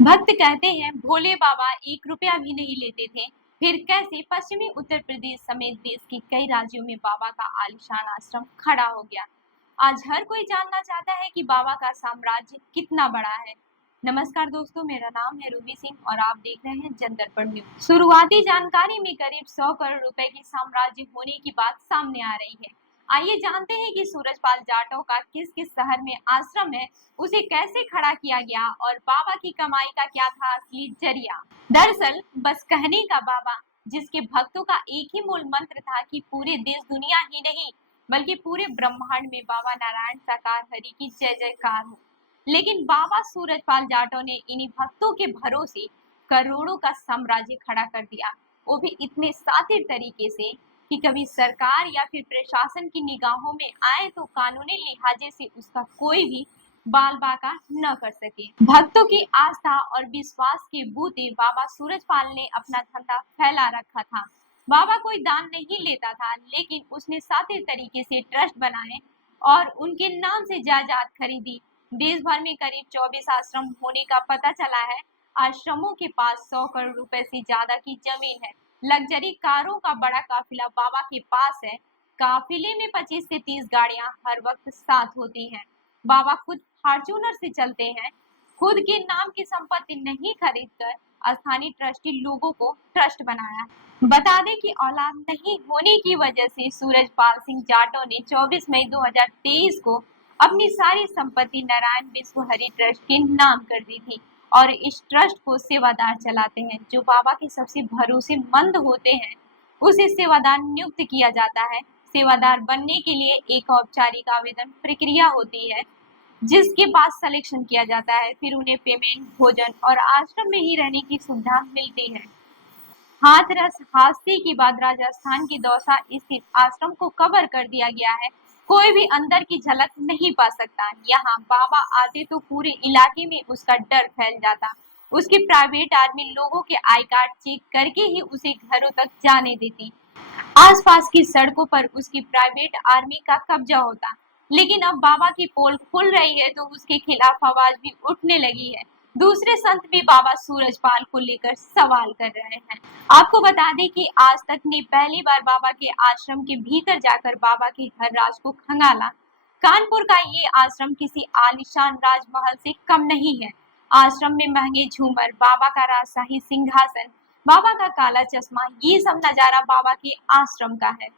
भक्त कहते हैं भोले बाबा 1 रुपया भी नहीं लेते थे। फिर कैसे पश्चिमी उत्तर प्रदेश समेत देश के कई राज्यों में बाबा का आलीशान आश्रम खड़ा हो गया। आज हर कोई जानना चाहता है कि बाबा का साम्राज्य कितना बड़ा है। नमस्कार दोस्तों, मेरा नाम है रूबी सिंह और आप देख रहे हैं जन दर्पण न्यूज। शुरुआती जानकारी में करीब 100 करोड़ रुपए की साम्राज्य होने की बात सामने आ रही है। आइए जानते हैं कि सूरजपाल जाटव का किस किस शहर में आश्रम है, उसे कैसे खड़ा किया गया और बाबा की कमाई का क्या था असली जरिया। दरअसल बस कहने का बाबा, जिसके भक्तों का एक ही मूल मंत्र था कि पूरे देश दुनिया ही नहीं बल्कि पूरे ब्रह्मांड में बाबा नारायण साकार हरि की जय जयकार हो। लेकिन बाबा सूरजपाल जाटव ने इन्हीं भक्तों के भरोसे करोड़ों का साम्राज्य खड़ा कर दिया, वो भी इतने शातिर तरीके से कि कभी सरकार या फिर प्रशासन की निगाहों में आए तो कानूनी लिहाजे से उसका कोई भी बाल बाका न कर सके। भक्तों की आस्था और विश्वास के बूते बाबा सूरजपाल ने अपना धंधा फैला रखा था। बाबा कोई दान नहीं लेता था, लेकिन उसने शातिर तरीके से ट्रस्ट बनाए और उनके नाम से जायदाद खरीदी। देश भर में करीब 24 आश्रम होने का पता चला है। आश्रमों के पास 100 करोड़ रुपए से ज्यादा की जमीन है। लग्जरी कारों का बड़ा काफिला बाबा के पास है। काफिले में 25 से 30 गाड़ियां हर वक्त साथ होती हैं। बाबा खुद फॉर्च्यूनर से चलते हैं। खुद के नाम की संपत्ति नहीं खरीदकर स्थानीय ट्रस्टी लोगों को ट्रस्ट बनाया। बता दें कि औलाद नहीं होने की वजह से सूरजपाल सिंह जाटव ने 24 मई 2023 को अपनी सारी संपत्ति नारायण विश्व हरि ट्रस्ट के नाम कर दी थी और इस ट्रस्ट को सेवादार चलाते हैं। जो बाबा के सबसे भरोसेमंद होते हैं उसे सेवादार नियुक्त किया जाता है। सेवादार बनने के लिए एक औपचारिक आवेदन प्रक्रिया होती है, जिसके बाद सिलेक्शन किया जाता है। फिर उन्हें पेमेंट, भोजन और आश्रम में ही रहने की सुविधा मिलती है। हाथरस हादसे के बाद राजस्थान के दौसा स्थित आश्रम को कवर कर दिया गया है। कोई भी अंदर की झलक नहीं पा सकता। यहाँ बाबा आते तो पूरे इलाके में उसका डर फैल जाता। उसकी प्राइवेट आर्मी लोगों के आई कार्ड चेक करके ही उसे घरों तक जाने देती। आसपास की सड़कों पर उसकी प्राइवेट आर्मी का कब्जा होता। लेकिन अब बाबा की पोल खुल रही है तो उसके खिलाफ आवाज भी उठने लगी है। दूसरे संत भी बाबा सूरजपाल को लेकर सवाल कर रहे हैं। आपको बता दें कि आज तक ने पहली बार बाबा के आश्रम के भीतर जाकर बाबा के हर राज को खंगाला। कानपुर का ये आश्रम किसी आलीशान राजमहल से कम नहीं है। आश्रम में महंगे झूमर, बाबा का राजशाही सिंहासन, बाबा का काला चश्मा, ये सब नजारा बाबा के आश्रम का है।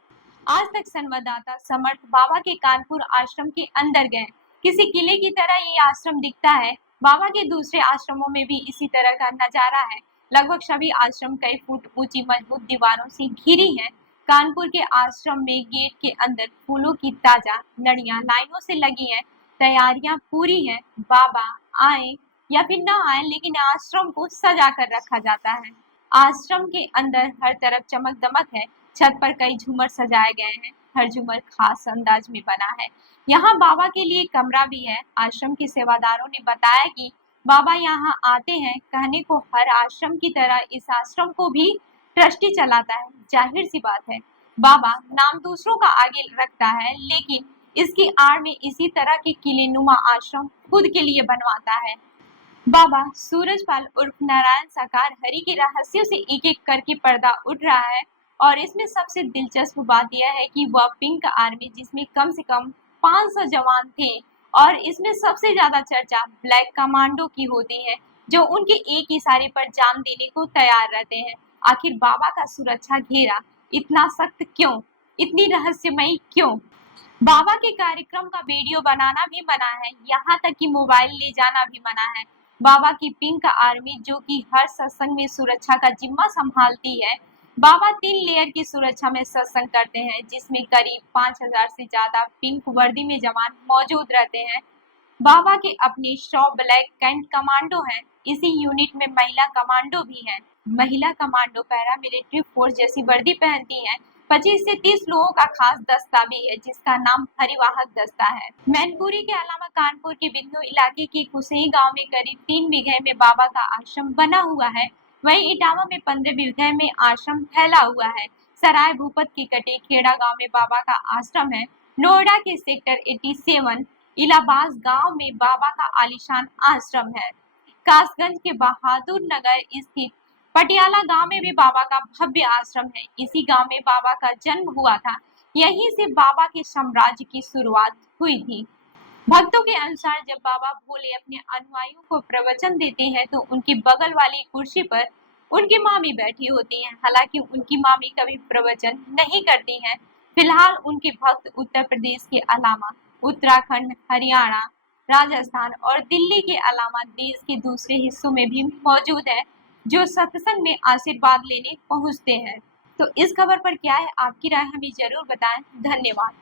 आज तक संवाददाता समर्थ बाबा के कानपुर आश्रम के अंदर गए। किसी किले की तरह ये आश्रम दिखता है। बाबा के दूसरे आश्रमों में भी इसी तरह का नजारा है। लगभग सभी आश्रम कई फुट ऊंची मजबूत दीवारों से घिरी हैं। कानपुर के आश्रम में गेट के अंदर फूलों की ताजा लड़ियां लाइनों से लगी हैं। तैयारियां पूरी हैं। बाबा आए या फिर ना आए, लेकिन आश्रम को सजा कर रखा जाता है। आश्रम के अंदर हर तरफ चमक दमक है। छत पर कई झूमर सजाए गए हैं। हर झूमर खास अंदाज में बना है। यहाँ बाबा के लिए कमरा भी है। आश्रम के सेवादारों ने बताया कि बाबा यहाँ आते हैं। कहने को हर आश्रम की तरह इस आश्रम को भी ट्रस्टी चलाता है। जाहिर सी बात है, बाबा नाम दूसरों का आगे रखता है, लेकिन इसकी आड़ में इसी तरह के किले नुमा आश्रम खुद के लिए बनवाता है। बाबा सूरजपाल उर्फ नारायण साकार हरि के रहस्यों से एक एक करके पर्दा उठ रहा है। और इसमें सबसे दिलचस्प बात यह है कि वह पिंक आर्मी, जिसमें कम से कम 500 जवान थे, और इसमें सबसे ज्यादा चर्चा ब्लैक कमांडो की होती है, जो उनके एक इशारे पर जान देने को तैयार रहते हैं। आखिर बाबा का सुरक्षा घेरा इतना सख्त क्यों, इतनी रहस्यमयी क्यों? बाबा के कार्यक्रम का वीडियो बनाना भी मना है, यहाँ तक कि मोबाइल ले जाना भी मना है। बाबा की पिंक आर्मी, जो कि हर सत्संग में सुरक्षा का जिम्मा संभालती है। बाबा 3 लेयर की सुरक्षा में सत्संग करते हैं, जिसमें करीब 5000 से ज्यादा पिंक वर्दी में जवान मौजूद रहते हैं। बाबा के अपने 100 ब्लैक कैंट कमांडो हैं। इसी यूनिट में महिला कमांडो भी हैं। महिला कमांडो पैरा मिलिट्री फोर्स जैसी वर्दी पहनती हैं। 25 से 30 लोगों का खास दस्ता भी है, जिसका नाम हरिवाहक दस्ता है। मैनपुरी के अलावा कानपुर के बिंदु इलाके के कुसई गांव में करीब 3 बीघे में बाबा का आश्रम बना हुआ है। वहीं इटावा में 15 बीघे में आश्रम फैला हुआ है। सराय भूपत के कटे खेड़ा गांव में बाबा का आश्रम है। नोएडा के सेक्टर 87 इलाहाबाद गांव में बाबा का आलीशान आश्रम है। कासगंज के बहादुर नगर स्थित पटियाला गांव में भी बाबा का भव्य आश्रम है। इसी गांव में बाबा का जन्म हुआ था। यहीं से बाबा के साम्राज्य की शुरुआत हुई थी। भक्तों के अनुसार जब बाबा भोले अपने अनुयायियों को प्रवचन देते हैं तो उनकी बगल वाली कुर्सी पर उनकी मामी बैठी होती हैं। हालांकि उनकी मामी कभी प्रवचन नहीं करती हैं। फिलहाल उनके भक्त उत्तर प्रदेश के अलावा उत्तराखंड, हरियाणा, राजस्थान और दिल्ली के अलावा देश के दूसरे हिस्सों में भी मौजूद है, जो सत्संग में आशीर्वाद लेने पहुंचते हैं। तो इस खबर पर क्या है आपकी राय, हमें जरूर बताएं। धन्यवाद।